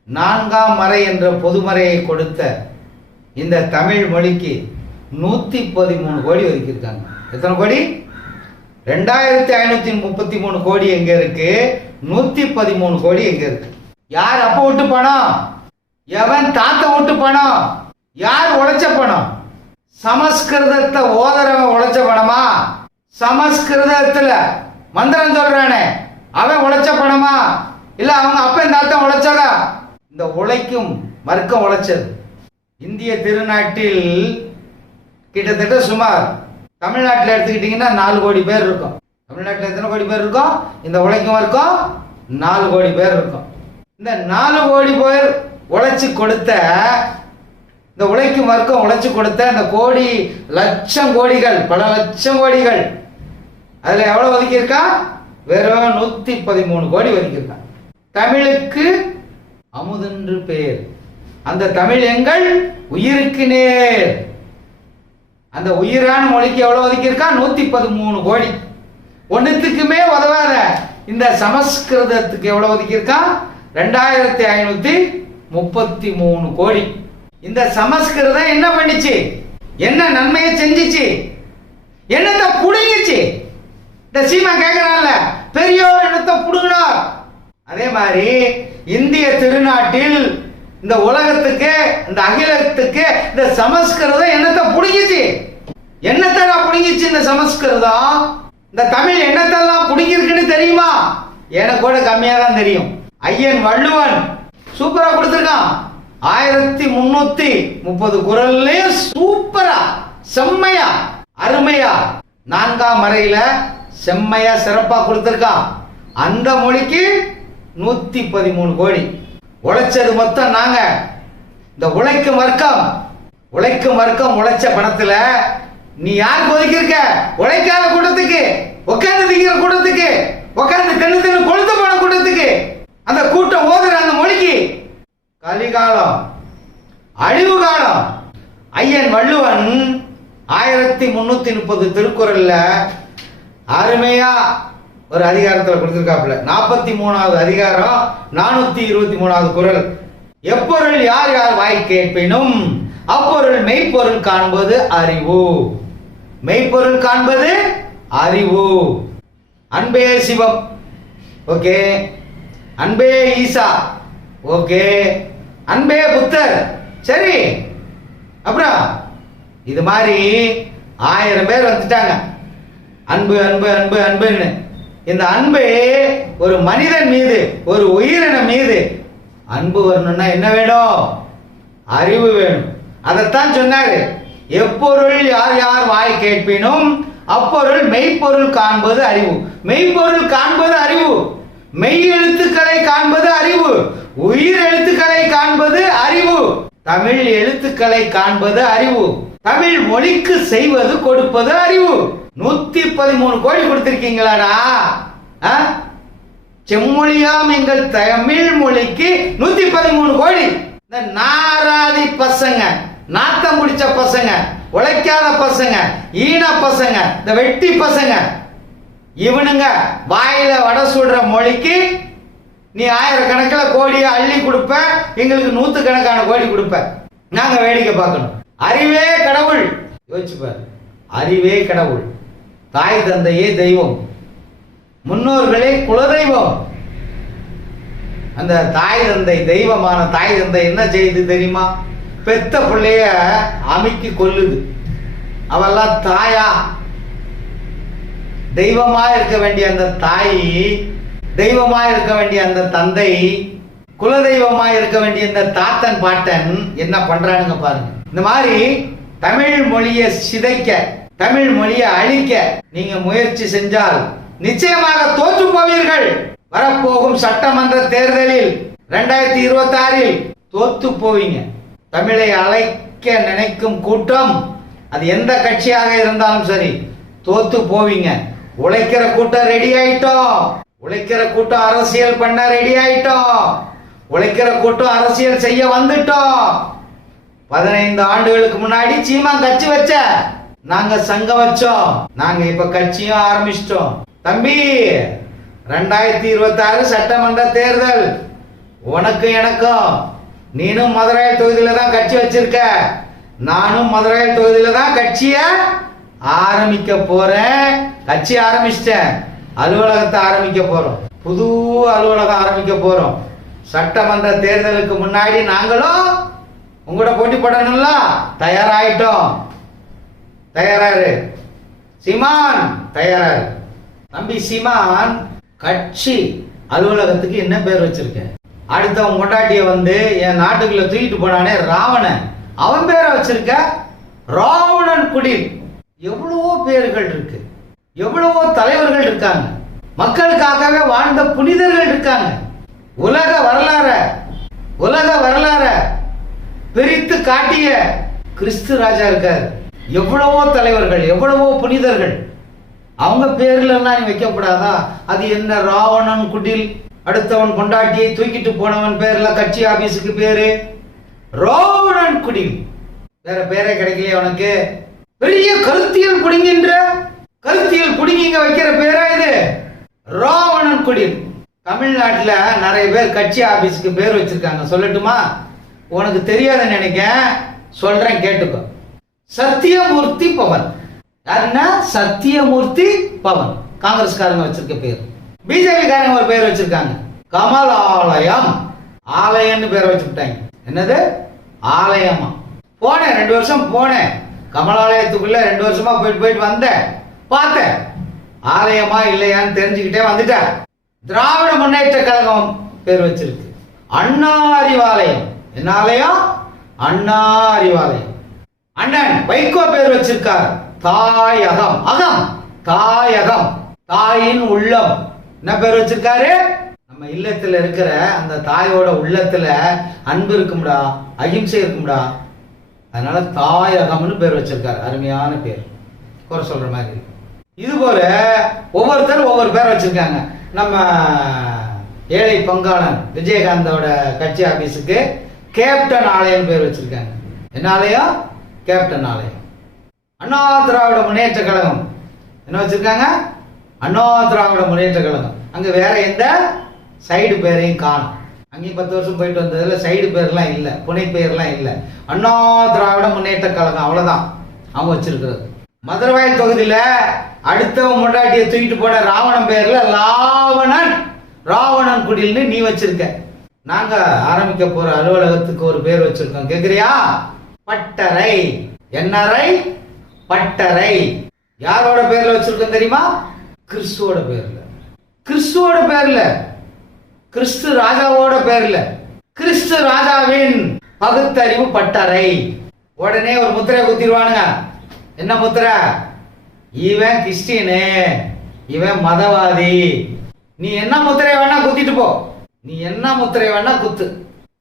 4ஆம் மறை என்ற பொதுமறையை கொடுத்த இந்த தமிழ் மொழிக்கு 113 கோடி ஒதுக்கி இருக்காங்க. எத்தனை கோடி? 2533 கோடி எங்க இருக்கு? 113 கோடி எங்க இருக்கு? யார் அப்ப விட்டு பணம்? எவன் தாத்த விட்டு பணம்? யார் உழைச்ச பணம்? சமஸ்கிருதத்தை ஓதரவன் உழைச்ச பணமா? சமஸ்கிருதத்துல மந்திரம் சொல்றானே அவன் உழைச்ச பணமா? இல்ல அவங்க அப்பன் தாத்தன் உழைச்சதா? இந்த உழைக்கும் வர்க்கம் உழைச்சது. இந்திய திருநாட்டில் கிட்டத்தட்ட சுமார் தமிழ்நாட்டில் எடுத்துக்கிட்டீங்கன்னா 4 கோடி பேர் இருக்கும். தமிழ்நாட்டில் எத்தனை கோடி பேர் இருக்கும்? இந்த உழைக்கும் வர்க்கம் 4 கோடி பேர் இருக்கும். இந்த 4 கோடி பேர் உழைச்சு கொடுத்த, இந்த உழைக்கும் வர்க்கம் உழைச்சு கொடுத்த இந்த கோடி லட்சம் கோடிகள், பல லட்சம் கோடிகள், அதுல எவ்வளவு ஒதுக்கி இருக்கா? வெறும் 113 கோடி ஒதுக்கி இருக்கா. தமிழுக்கு அமுதென்று பேர். அந்த தமிழ் எங்கள் உயிருக்கு நேர். அந்த உயிரான மொழிக்கு எவ்வளவு ஒதுக்கி இருக்கா? 113 கோடி. ஒன்னுத்துக்குமே உதவாத இந்த சமஸ்கிருதத்துக்கு எவ்வளவு ஒதுக்கியிருக்கான்? 2533 கோடி. இந்த சமஸ்கிருதம் என்ன பண்ணிச்சு? என்ன நன்மையை செஞ்சிச்சு? என்னத்தை புடுங்கிச்சு? இந்த சீமா கேட்கிறான்ல, பெரியோர் என்னத்தை புடுங்கினார். அதே மாதிரி இந்திய திருநாட்டில் இந்த உலகத்துக்கு, இந்த அகிலத்துக்கு இந்த சமஸ்கிருதம் என்னத்தை புடுங்கிச்சு? என்னத்தை புடுங்கிச்சு இந்த சமஸ்கிருதம்? இந்த தமிழ் என்னத்தெல்லாம் புடுங்கிருக்குன்னு தெரியுமா? எனக்கு கூட கம்மியா தான் தெரியும். ஐயன் வள்ளுவன் சூப்பரா கொடுத்திருக்கான். 1330 குறள்லயும் சூப்பரா, செம்மையா, அருமையா, 4ஆம் அறையில செம்மையா சிறப்பா கொடுத்திருக்கான். அந்த மொழிக்கு 113 கோடி. உழைச்சது மொத்தம் நாங்க. இந்த உழைக்கும் வர்க்கம் உழைச்ச பணத்துல நீ யாருக்கு ஒதுக்கியிருக்க? உழைக்காத கூட்டத்துக்கு, உட்கார்ந்து திங்கிற கூட்டத்துக்கு, உட்கார்ந்து தின்னு கொளுத்து போன கூட்டத்துக்கு. அந்த கூட்டம் ஓதுற அந்த மொழிக்கு கலிகாலம், அழிவு காலம். ஐயன் வள்ளுவன் 1330 திருக்குறள்ல அருமையா ஒரு அதிகாரத்தில் கொடுத்திருக்காப்புல. 43வது அதிகாரம் 423வது குறள். எப்பொருள் யார் யார் வாய் கேட்பினும் அப்பொருள் மெய்ப்பொருள் காண்பது அறிவு. மெய்ப்பொருள் காண்பது அறிவு. அன்பே சிவம், ஓகே. அன்பே ஈசா, ஓகே. அன்பே புத்தர், சரி. அப்புறம் இது மாதிரி 1000 பேர் வந்துட்டாங்க. அன்பு அன்பு அன்பு அன்புன்னு. இந்த அன்பு ஒரு மனிதன் மீது, ஒரு உயிரினம் மீது அன்பு வரணும்னா என்ன வேணும்? அறிவு வேணும். அதைத்தான் சொன்னாரு. எப்பொருள் யார் யார் வாய் கேட்பினும் அப்பொருள் மெய்ப்பொருள் காண்பது அறிவு. மெய்ப்பொருள் காண்பது அறிவு. மெய் எழுத்துக்களை காண்பது அறிவு. உயிர் எழுத்துக்களை காண்பது அறிவு. தமிழ் எழுத்துக்களை காண்பது அறிவு. தமிழ் மொழிக்கு செய்வது கொடுப்பது அறிவு. 113 கோடி கொடுத்திருக்கீங்களாடா? செம்மொழியாம் எங்கள் தமிழ் மொழிக்கு 113 கோடி. இந்த நாராதி பசங்க, நாத்தம் பிடிச்ச பசங்க, உழைக்காத பசங்க, ஈன பசங்க, இந்த வெட்டி பசங்க, இவனுங்க வாயில வடை சுடுற மொழிக்கு நீ 1000 கணக்கில் கோடியை அள்ளி கொடுப்ப, எங்களுக்கு 100 கணக்கான கோடி கொடுப்ப. நாங்க வேடிக்கை பார்க்கணும். அறிவே கடவுள். யோசிச்சுப்பார். அறிவே கடவுள். தாய் தந்தையே தெய்வம், முன்னோர்களே குலதெய்வம். அந்த தாய் தந்தை, தெய்வமான தாய் தந்தை என்ன செய்யுது தெரியுமா? பெத்த பிள்ளைய அமுக்கி கொல்லுது. அவெல்லாம் தாயா? தெய்வமா இருக்க வேண்டிய அந்த தாய், தெய்வமா இருக்க வேண்டிய அந்த தந்தை, குலதெய்வமா இருக்க வேண்டிய இந்த தாத்தன் பாட்டன் என்ன பண்றானுங்க பாருங்க. இந்த மாதிரி தமிழ் மொழியை சிதைக்க, தமிழ் மொழியை அழிக்க நீங்க முயற்சி செஞ்சால் நிச்சயமாக தோற்று போவீர்கள். வரப்போகும் சட்டமன்ற தேர்தலில் 2026 தோத்து போவீங்க. தமிழை அழைக்க நினைக்கும் கூட்டம், அது எந்த கட்சியாக இருந்தாலும் சரி, தோத்து போவீங்க. உழைக்கிற கூட்டம் ரெடி ஆயிட்டோம். உழைக்கிற கூட்டம் அரசியல் பண்ண ரெடி ஆயிட்டோம். உழைக்கிற கூட்டம் அரசியல் செய்ய வந்துட்டோம். 15 ஆண்டுகளுக்கு முன்னாடி சீமா கட்சி வச்ச, நாங்க சங்கம் வச்சோம். நாங்க இப்ப கட்சியும் ஆரம்பிச்சிட்டோம். தம்பி, 2026 சட்டமன்ற தேர்தல் உனக்கு எனக்கும். நீனும் மதுராயல் தொகுதியில தான் கட்சி வச்சிருக்க, நானும் மதுராயல் தொகுதியில தான் கட்சிய ஆரம்பிக்க போறேன். கட்சி ஆரம்பிச்சிட்டேன். அலுவலகத்தை ஆரம்பிக்க போறோம். புது அலுவலகம் ஆரம்பிக்க போறோம். சட்டமன்ற தேர்தலுக்கு முன்னாடி நாங்களும் உங்களோட போட்டி போடணும்ல, தயாராயிட்டோம். தயாராரு சீமான், தயாராரு. தம்பி சீமான், கட்சி அலுவலகத்துக்கு என்ன பேர் வச்சிருக்க? அடுத்தவன் கொண்டாட்டிய வந்து என் நாட்டுக்குள்ள தூக்கிட்டு போனானே ராவணன், அவன் பேரை வச்சிருக்க ராவணன் குடில். எவ்வளவோ பேர்கள் இருக்கு, எவ்வளவோ தலைவர்கள் இருக்காங்க, மக்களுக்காகவே வாழ்ந்த புனிதர்கள் இருக்காங்க. உலக வரலாற பிரித்து காட்டிய கிறிஸ்து ராஜா இருக்கார். எவ்வளவோ தலைவர்கள், எவ்வளவோ புனிதர்கள், அவங்க பேர்ல எல்லாம் நீ வைக்கப்படாதா? அது என்ன ராவணன் குடில்? அடுத்தவன் கொண்டாட்டியை தூக்கிட்டு போனவன் பேர்ல கட்சி ஆபீஸுக்கு பேரு ராவணன் குடில். வேற பேரே கிடைக்கலையே உனக்கு? பெரிய கருத்தியல் புடுங்கின்ற, கருத்தியல் புடுங்கிங்க வைக்கிற பேரா இது? ராவணன் குடில். தமிழ்நாட்டுல நிறைய பேர் கட்சி ஆபீஸ்க்கு பேர் வச்சிருக்காங்க. சொல்லட்டுமா? உனக்கு தெரியாதுன்னு நினைக்க, சொல்றேன் கேட்டுக்கோ. சத்தியமூர்த்தி பவன். யாருன்னா? சத்தியமூர்த்தி பவன். காங்கிரஸ்காரங்க வச்சிருக்க பேர். பிஜேபி காரங்க ஒரு பேர் வச்சிருக்காங்க, கமலாலயம். ஆலயம்னு பேர் வச்சுட்டாங்க. என்னது? ஆலயமா? போனேன், 2 வருஷம் போனேன் கமலாலயத்துக்குள்ள. 2 வருஷமா போயிட்டு வந்தேன், பார்த்தேன். ஆலயமா இல்லையான்னு தெரிஞ்சுக்கிட்டே வந்துட்டேன். திராவிட முன்னேற்ற கழகம் பேர் வச்சிருக்கு, அண்ணா அறிவாலயம். என்ன ஆலயம்? அண்ணா அறிவாலயம். அண்ணன் வைகோ பேர் வச்சிருக்கார், தாயகம். அகம், தாயகம், தாயின் உள்ளம். என்ன பேர் வச்சிருக்காரு? நம்ம இல்லத்துல இருக்கிற அந்த தாயோட உள்ளத்துல அன்பு இருக்கும்டா, அகிம்சை இருக்கும்டா. அதனால தாயகம்னு பேர் வச்சிருக்காரு. அருமையான பேர், குறை சொல்ற மாதிரி. இது போல ஒவ்வொருத்தரும் ஒவ்வொரு பேர் வச்சிருக்காங்க. நம்ம ஏழை பங்காளன் விஜயகாந்தோட கட்சி ஆபீஸுக்கு கேப்டன் ஆலயம் பேர் வச்சிருக்காங்க. என்ன ஆலயம்? கேப்டன் ஆலயம். அண்ணா திராவிட முன்னேற்ற கழகம் என்ன வச்சிருக்காங்க? அண்ணா திராவிட முன்னேற்ற கழகம். அங்க வேற எந்த சைடு பேரையும் காணும். அங்கேயும் 10 வருஷம் போயிட்டு வந்ததுல சைடு பேர்லாம் இல்லை, புனை பெயர்லாம் இல்லை. அண்ணா திராவிட முன்னேற்ற கழகம், அவ்வளவுதான் அவங்க வச்சிருக்கிறது. மதுரவாயல் தொகுதியில அடுத்தவன் முண்டாட்டியை தூக்கிட்டு போன ராவணன் பேர்ல லாவணன், ராவணன் குடில்னு நீ வச்சிருக்க. நாங்க ஆரம்பிக்க போற அலுவலகத்துக்கு ஒரு பேர் வச்சிருக்கோம், கேக்குறியா? பட்டறை. என்னறை? பட்டறை. யாரோட பேர்ல வச்சிருக்கோம் தெரியுமா? கிறிஸ்துவோட பேர்ல. கிறிஸ்துவோட பேர்ல, கிறிஸ்து ராஜாவோட பேர்ல. கிறிஸ்து ராஜாவின் பகுத்தறிவு பட்டறை. உடனே ஒரு முத்திரை குத்திடுவானுங்க. என்ன முத்திரை? இவன் கிறிஸ்டியனு, இவன் மதவாதி. நீ என்ன முத்திரை வேணா குத்திட்டு போ, நீ என்ன முத்திரை வேணா குத்து.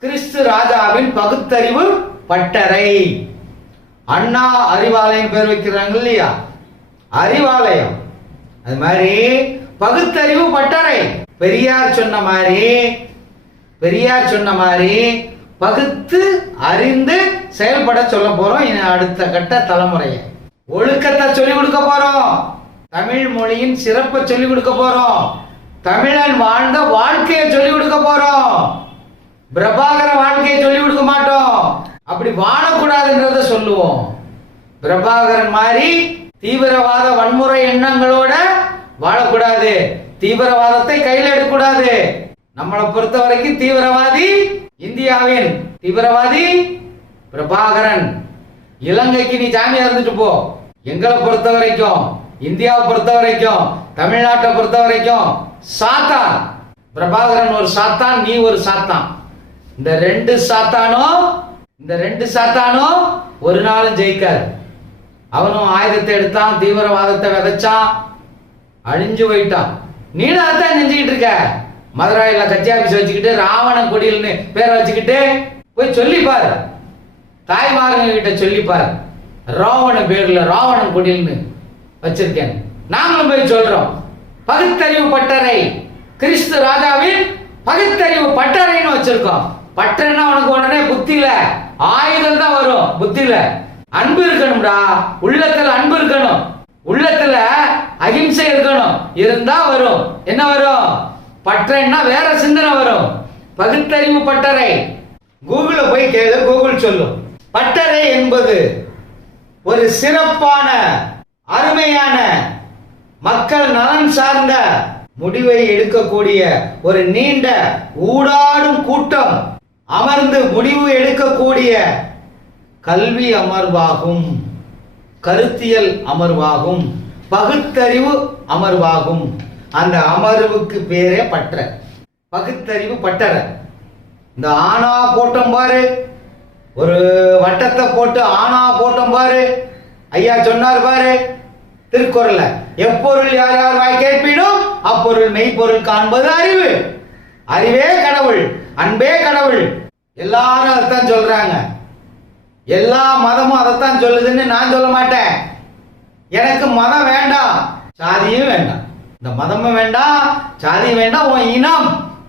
கிறிஸ்து ராஜாவின் பகுத்தறிவு பட்டறை. அண்ணா அறிவாலயம் பேர் வைக்கிறாங்க இல்லையா? அறிவாலயம். அது மாதிரி பகுத்தறிவு பட்டறை. பெரியார் சொன்ன மாதிரி பகுத்து அறிந்து செயல்பட சொல்ல போறோம் அடுத்த கட்ட தலைமுறையை. ஒழுக்கத்தை சொல்லிக் கொடுக்க போறோம், தமிழ் மொழியின் சிறப்பை சொல்லிக் கொடுக்க போறோம், தமிழன் வாழ்ந்த வாழ்க்கையை சொல்லிக் கொடுக்க போறோம். பிரபாகர வாழ்க்கையை சொல்லிக் கொடுக்க மாட்டோம், அப்படி வாழக்கூடாதுன்றத சொல்லுவோம். பிரபாகரன் மாதிரி தீவிரவாத வன்முறை எண்ணங்களோட வாழக்கூடாது, தீவிரவாதத்தை கையில் எடுக்கக்கூடாது. நம்மளை பொறுத்த வரைக்கும் தீவிரவாதி இந்தியாவின் தீவிரவாதி பிரபாகரன். இலங்கைக்கு நீ ஜாமியா இருந்துட்டு போ. எங்களை பொறுத்த வரைக்கும், இந்தியாவை பொறுத்த வரைக்கும், தமிழ்நாட்டை பொறுத்த வரைக்கும் சாத்தான். பிரபாகரன் ஒரு சாத்தான், நீ ஒரு சாத்தான். இந்த ரெண்டு சாத்தானும் ஒரு நாளும் ஜெயிக்காது. அவனும் ஆயுதத்தை எடுத்தான், தீவிரவாதத்தை விதைச்சான், அழிஞ்சு போயிட்டான். நீனும் அதான் செஞ்சுக்கிட்டு இருக்க. மதுராயில கட்சி ஆபீஸ் வச்சுக்கிட்டு ராவணன் குடில்னு பேரை வச்சுக்கிட்டு போய் சொல்லிப்பாரு, தாய்மார்ங்க கிட்ட சொல்லிப்பாரு, ராவண பேர்ல ராவணன் குடில்னு வச்சிருக்கேன். நாங்களும் போய் சொல்றோம். பகுத்தறிவு பட்டறை, கிறிஸ்து ராஜாவின் பகுத்தறிவு பட்டறைன்னு வச்சிருக்கோம். பட்டறைன்னா உனக்கு உடனே புத்தியில ஆயுதம் தான் வரும், புத்தியில அன்பு இருக்கணும்டா. உள்ளத்துல அன்பு இருக்கணும், உள்ளத்துல அகிம்சை இருக்கணும். இருந்தா வரும். என்ன வரும்? பட்டறைன்னா வேற சிந்தனை வரும். பகுத்தறிவு பட்டறை. கூகுள்ல போய் கேளு, கூகுள் சொல்லும். பட்டறை என்பது ஒரு சிறப்பான, அருமையான, மக்கள் நலன் சார்ந்த முடிவை எடுக்கக்கூடிய ஒரு நீண்ட ஊடாடும் கூட்டம் அமர்ந்து முடிவு எடுக்கக்கூடிய கல்வி அமர்வாகும், கருத்தியல் அமர்வாகும், பகுத்தறிவு அமர்வாகும். அந்த அமர்வுக்கு பேரே பட்டறை, பகுத்தறிவு பட்டறை. இந்த ஆனா போட்டம் பாரு, ஒரு வட்டத்தை போட்டு ஆனா போட்டம் பாரு. ஐயா சொன்னார் பாரு திருக்குறள்ல, எப்பொருள் யார் யார் வாய் கேட்பினும் அப்பொருள் மெய்ப்பொருள் காண்பது அறிவு. அறிவே கடவுள், அன்பே கடவுள். எல்லாரும் அதைத்தான் சொல்றாங்க. எல்லா மதமும் அதைத்தான் சொல்லுதுன்னு நான் சொல்ல மாட்டேன். எனக்கு மதம் வேண்டாம், சாதியும் வேண்டாம். இந்த மதமும் வேண்டாம், சாதியும் வேண்டாம். உன் இனம்,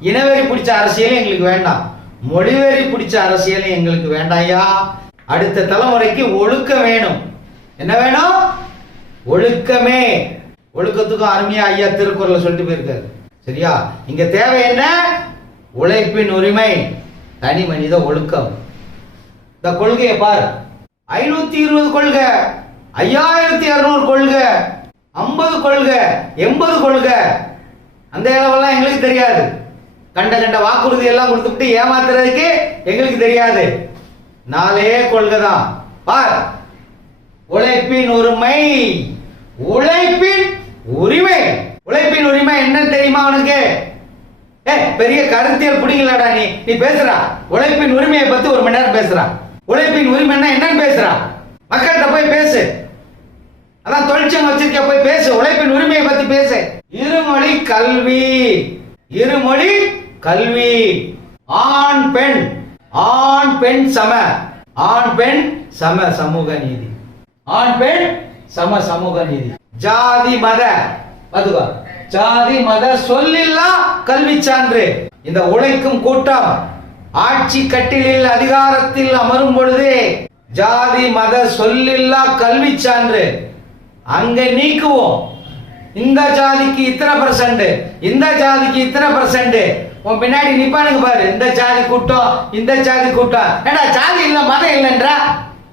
இனவெறி பிடிச்ச அரசியலும் எங்களுக்கு வேண்டாம், மொழிவெறி பிடிச்ச அரசியலும் எங்களுக்கு வேண்டாயா. அடுத்த தலைமுறைக்கு ஒழுக்கம் வேணும். என்ன வேணும்? ஒழுக்கமே. ஒழுக்கத்துக்கும் அருமையா ஐயா திருக்குறளை சொல்லிட்டு போயிருக்காரு. சரியா? இங்க தேவை என்ன? உழைப்பின் உரிமை, தனி மனித ஒழுக்கம். இந்த கொள்கையை பாரு, 520 கொள்கை, 5200 கொள்கை, 50 கொள்கை, 80 கொள்கை. அந்த அளவெல்லாம் எங்களுக்கு தெரியாது. கண்ட கண்ட வாக்குறுதி எல்லாம் கொடுத்துட்டு ஏமாத்துறதுக்கு எங்களுக்கு தெரியாது. 4 கொள்கை தான். பார், உழைப்பின் உரிமை, உழைப்பின் உரிமை. உழைப்பின் உரிமை என்ன தெரியுமா உனக்கு? பெரிய கருத்தியல் புடிங்கலடா நீ பேசுறா. உழைப்பின் உரிமையை பத்தி 1 மணி நேரம் பேசுறா. உழைப்பின் உரிமை என்னன்னு பேசுறா. மக்கள்கிட்ட போய் பேசு. அதான் தொழிற்சங்கம் வச்சிருக்க, போய் பேசு. உழைப்பின் உரிமையை பத்தி பேசு. இருமொழி கல்வி, இருமொழி கல்வி. ஆண் பெண், ஆண் பெண் சம, ஆண் பெண் சம சமூக நீதி, ஆண் பெண் சம சமூக நீதி. ஜாதி மத, அதுவா ஜாதி மத சொல்லில்லா கல்வி சான்று. இந்த உழைக்கும் கூட்டம் ஆட்சி கட்டிலில் அதிகாரத்தில் அமரும் பொழுது ஜாதி மத சொல்லில்லா கல்வி சான்று அங்க நீக்குவோம். இந்த ஜாதிக்கு இத்தனை %, இந்த ஜாதிக்கு இத்தனை %. உன் பின்னாடி நிப்பானுங்க பாரு, இந்த ஜாதி கூட்டம், இந்த ஜாதி கூட்டம். ஏடா ஜாதி இல்ல மதம் இல்லைன்றா,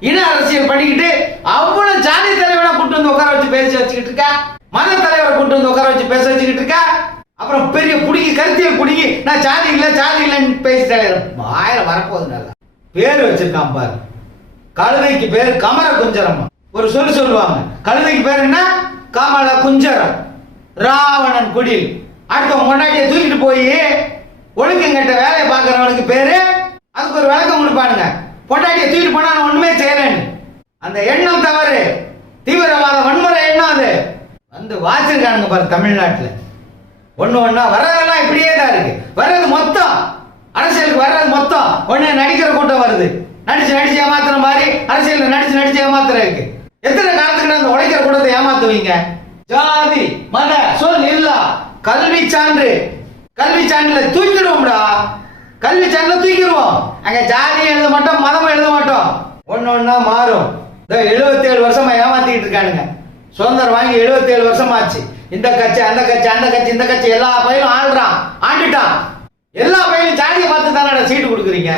இன அரசியல் பண்ணிக்கிட்டு அவ்வளவு ஜாதி தலைவரை கூட்டு வந்து உட்கார வச்சு பேச வச்சுக்கிட்டு இருக்கா, மத தலைவரை கூட்டு வந்து உட்கார வச்சு பேச வச்சுக்கிட்டு இருக்கா. அப்புறம் பெரிய புடிங்கி கருத்தியல் புடிங்கி நான் ஜாதி இல்லைன்னு பேசிட்டேன். வாயில வரப்போகுது. நல்லா பேர் வச்சிருக்கான் பாரு. கழுதைக்கு பேரு கமர குஞ்சரம். ஒரு சொல்லுவாங்க, கழுதைக்கு பேர் என்ன? கமல குஞ்சரம். ராவணன் குடில். அடுத்த முன்னாடியே தூக்கிட்டு போய் ஒழுக்கங்கட்ட வேலையை பார்க்கறவனுக்கு பேரு, அதுக்கு ஒரு விளக்கம் கொடுப்பானுங்க. பொண்டாட்டியை தூக்கிட்டு போனா ஒண்ணுமே செய்யலன்னு. அந்த எண்ணம் தவறு, தீவிரவாத வன்முறை எண்ணம். அது வந்து வாச்சிருக்கானுங்க பாரு தமிழ்நாட்டுல. ஒண்ணா வர்றதெல்லாம் இப்படியே தான் இருக்கு. வர்றது மொத்தம் அரசியலுக்கு வர்றது மொத்தம் ஒண்ணு நடிக்கிற கூட்டம் வருது. நடிச்சு ஏமாத்துற மாதிரி அரசியல் நடிச்சு ஏமாத்துற இருக்கு. எத்தனை காலத்துக்கு அந்த உழைக்கிற கூட்டத்தை ஏமாத்துவீங்க? ஜாதி மத சொல் இல்ல கல்வி சான்று. கல்வி சான்றுல தூக்கிடுவோம்டா. கல்வி சான்றுல தூக்கிடுவோம். அங்க ஜாதி எழுத மாட்டோம், மதம் எழுத மாட்டோம். ஒன்னொன்னா மாறும். 77 வருஷமா ஏமாத்திட்டு இருக்கானுங்க. சுதந்திரம் வாங்கி 77 வருஷம் ஆச்சு. இந்த கட்சி அந்த கட்சி அந்த கட்சி இந்த கட்சி எல்லா பயிலும் ஆண்டுட்டான். எல்லா பயிலும் ஜாதியை பார்த்து தானே சீட்டு கொடுக்குறீங்க.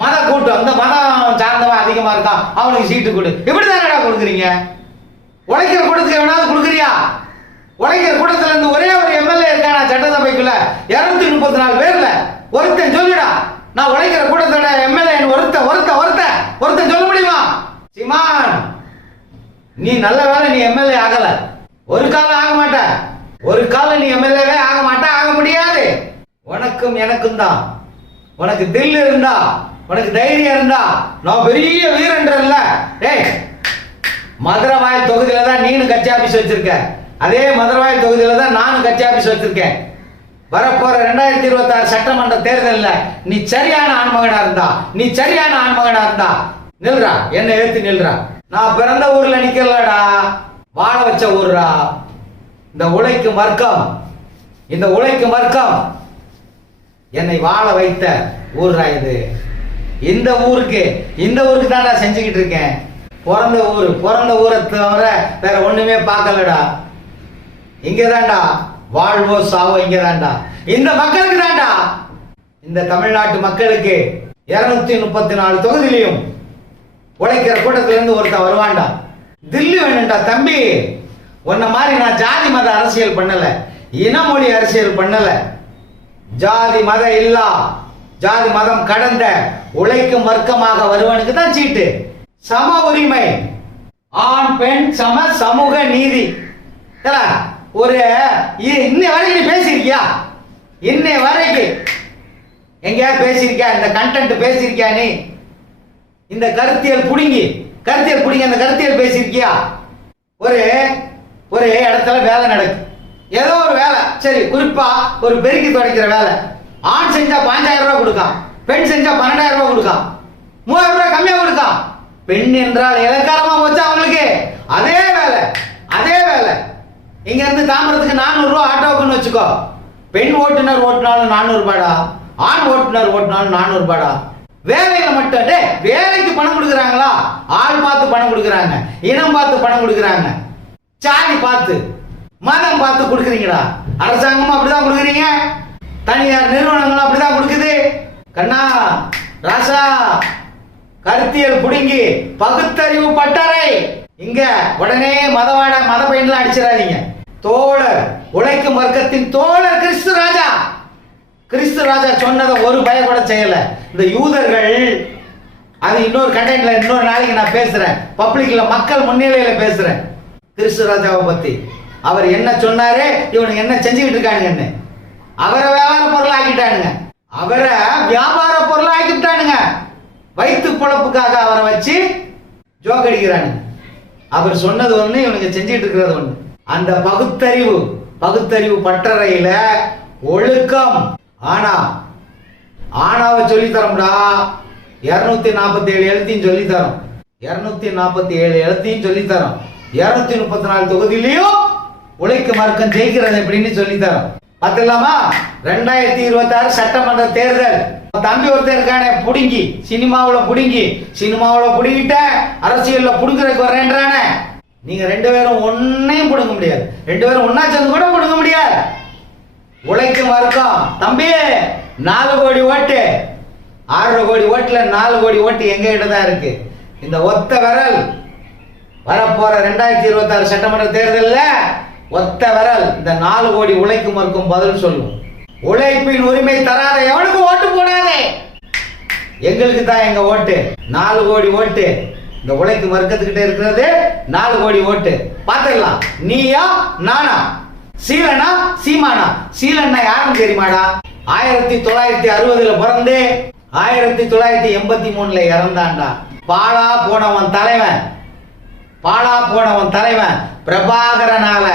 மத கூட்டம், இந்த மதம் சார்ந்தவன் அதிகமா இருக்கான், அவனுக்கு சீட்டு கொடு. இப்படிதானடா கொடுக்குறீங்க. உழைக்கிற கூட்டத்துக்கு எவனாவது கொடுக்குறியா? உழைக்கிற கூட்டத்துல இருந்து ஒரே ஒரு எம்எல்ஏ இருக்கானா சட்டசபைக்குள்ள? 234 பேர்ல ஒருத்தன் சொல்லுடா, நான் உழைக்கிற கூட்டத்தோட எம்எல்ஏ ஒருத்தன் சொல்ல முடியுமா? சீமான், நீ நல்ல வேலை நீ எம்எல்ஏ ஆகல. ஒரு காலம் ஆக மாட்ட. ஒரு காலம் நீ எம்எல்ஏவே ஆக மாட்ட, ஆக முடியாது. உனக்கும் எனக்கும் தான். உனக்கு தில் இருந்தா, உனக்கு தைரியம் இருந்தா, நான் பெரிய வீரன்றல்ல. டேய், மதுரவாயல் தொகுதியில தான் நீனும் கட்சி ஆபீஸ் வச்சிருக்க. அதே மதுரவாயல் தொகுதியில தான் நானும் கட்சி ஆபீஸ் வச்சிருக்கேன். வரப்போற 2026 சட்டமன்ற தேர்தல்ல நீ சரியான ஆண்மகனா இருந்தா நில்றா, என்ன எழுத்து நில்றா. நான் பிறந்த ஊர்ல நிக்கலடா, வாழ வச்ச ஊர்ரா. இந்த உழைக்கும் வர்க்கம் என்னை வாழ வைத்த ஊர்ரா இது. இந்த ஊருக்கு தான்டா செஞ்சுக்கிட்டு இருக்கேன். பிறந்த ஊரை தவிர வேற ஒண்ணுமே பார்க்கலடா. இங்கதான்டா வாழ்வோ சாவோ, இங்கதான்டா. இந்த மக்களுக்கு தான்டா, இந்த தமிழ்நாட்டு மக்களுக்கு 234 தொகுதியிலையும் உழைக்கிற கூட்டத்துல இருந்து ஒருத்தன் வருவான்டா. தில்லி வேணும்டா தம்பி. உன்ன மாதிரி நான் ஜாதி மத அரசியல் பண்ணல, இனமொழி அரசியல் பண்ணல. ஜாதி மத இல்லா, ஜாதி மதம் கடந்த உழைக்கும் வர்க்கமாக வருவனுக்கு தான் சீட்டு. சம உரிமை, ஆண் பெண் சம சமூக நீதி. ஒரு இன்னை வரைக்கும் நீ பேசியிருக்கியா? இன்னை வரைக்கும் எங்கேயா பேசியிருக்கியா? இந்த கண்டென்ட் பேசியிருக்கியா? நீ இந்த கருத்தியல் புடுங்கி அந்த கருத்தியல் பேசியிருக்கியா? ஒரு இடத்துல வேலை நடக்கு, ஏதோ ஒரு வேலை, சரி, குறிப்பா ஒரு பெருக்கி துடைக்கிற வேலை. ஆண் செஞ்சா 5000 ரூபாய் கொடுக்கான், பெண் செஞ்சா 12000 ரூபாய் கொடுக்கான், 3000 ரூபாய் கம்மியா கொடுக்கான். பெண் என்றால் இலக்காரமா போச்சா அவங்களுக்கு? அதே வேலை இங்க இருந்து தாம்பரத்துக்கு 400 ரூபாய் ஆட்டோவுக்குன்னு வச்சுக்கோ. பெண் ஓட்டுநர் ஓட்டினாலும் 400 ரூபாடா, ஆண் ஓட்டுநர் ஓட்டினாலும் 400 ரூபாடா. வேலையில மட்டும் வேலைக்கு பணம் கொடுக்குறாங்களா? ஆள் பார்த்து பணம் கொடுக்குறாங்க, இனம் பார்த்து பணம் கொடுக்குறாங்க, சாதி பார்த்து. மதம் பார்த்து கொடுக்குறீங்கடா. அரசாங்கமும் அப்படிதான் கொடுக்குறீங்க, தனியார் நிறுவனங்களும் அப்படிதான் கொடுக்குது. கண்ணா ராசா, கருத்தியல் புடுங்கி பகுத்தறிவு பட்டறை. இங்க உடனே மத பையன்லாம் அடிச்சிடாதீங்க. தோழர், உழைக்கும் வர்க்கத்தின் தோழர் கிறிஸ்து ராஜா. கிறிஸ்து ராஜா சொன்னதை ஒரு பய கூட செய்யல. இந்த யூதர்கள், அது இன்னொரு கண்டென்ட்ல இன்னொரு நாளைக்கு நான் பேசுறேன், பப்ளிக்ல மக்கள் முன்னிலையில பேசுறேன். கிறிஸ்து ராஜாவை பத்தி அவர் என்ன சொன்னாரு, இவனுக்கு என்ன செஞ்சுக்கிட்டு இருக்கானுங்கன்னு. அவரை வியாபார பொருள் ஆக்கிட்டானுங்க, அவரை வியாபார பொருள் ஆக்கிட்டானுங்க. வயிற்று பொழப்புக்காக அவரை வச்சு ஜோக் அடிக்கிறானுங்க. அவர் சொன்னது ஒண்ணு, இவனுக்கு செஞ்சுட்டு இருக்கிறது ஒண்ணு. அந்த பகுத்தறிவு பட்டறையில ஒழுக்கம் ஆனாவை சொல்லி தரோம்டா. 247 எழுத்தையும் சொல்லி தரோம், 247 எழுத்தையும் சொல்லி தரோம். 234 தொகுதியிலையும் உழைக்கும் வர்க்கம் ஜெயிக்கிறது எப்படின்னு சொல்லி தரோம். பார்த்துலாமா? 2026 சட்டமன்ற தேர்தல். தம்பி ஒருத்தர் இருக்கானே, புடுங்கி சினிமாவுல புடுங்கிட்ட அரசியல்ல புடுங்குறதுக்கு வர்றேன்றானே. நீங்க 2 பேரும் ஒன்னையும் புடுங்க முடியாது, 2 பேரும் ஒன்னா சேர்ந்து கூட புடுங்க முடியாது. உழைக்கும் வர்க்கம் தம்பி 4 கோடி ஓட்டு, 6 கோடி ஓட்டுல 4 கோடி ஓட்டு எங்க கிட்ட தான் இருக்கு. இந்த ஒத்த விரல் வரப்போற 2026 சட்டமன்ற தேர்தலில் ஒத்த விரல் இந்த 4 கோடி உழைக்கும் வர்க்கம் பதில் சொல்லும். உழைப்பின் உரிமை தராத எவனுக்கு ஓட்டு போடாதே. எங்களுக்கு தான் எங்க ஓட்டு 4 கோடி ஓட்டு. இந்த உழைக்கும் வர்க்கத்துக்கிட்ட இருக்கிறது 4 கோடி ஓட்டு. பார்த்துடலாம், நீயா நானா, சீலனா சீமானா. சீலன்னா யாருன்னு தெரியுமாடா? 1960 பிறந்து 1983 இறந்தான்டா. பாழா போனவன் தலைவன் பிரபாகரனால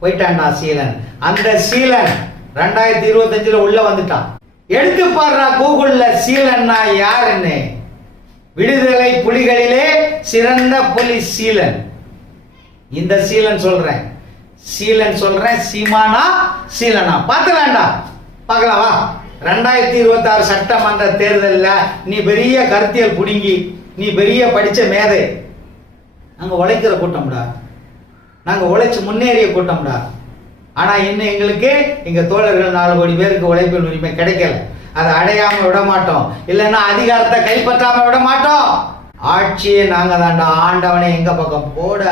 போயிட்டான்டா சீலன். அந்த சீலன் 2025 உள்ள வந்துட்டான். எடுத்து பாடுறா கூகுள்ல சீலன்னா யாருன்னு. விடுதலை புலிகளிலே சிறந்த புலி சீலன். இந்த சீலன் சொல்றேன், சீமானா சீலனா பார்த்துலாம்டா. பார்க்கலாமா? 2026 சட்டமன்ற தேர்தலில் நீ பெரிய கருத்தியல் புடுங்கி, நீ பெரிய படிச்ச மேதை. நாங்க உழைக்கிற கூட்டம்டா, நாங்க உழைச்சு முன்னேறிய கூட்டம்டா. ஆனா இன்னும் எங்களுக்கு எங்க தோழர்கள் 4 கோடி பேருக்கு உழைப்பின் உரிமை கிடைக்கல. அதை அடையாம விட மாட்டோம், இல்லைன்னா அதிகாரத்தை கைப்பற்றாம விட மாட்டோம். ஆட்சியே நாங்க தாண்டா, ஆண்டவனே எங்க பக்கம் போட.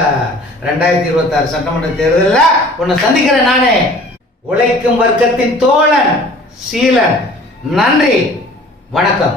2026 சட்டமன்ற தேர்தலில் உன்னை சந்திக்கிறேன் நானே. உழைக்கும் வர்க்கத்தின் தோழன் சீலன். நன்றி, வணக்கம்.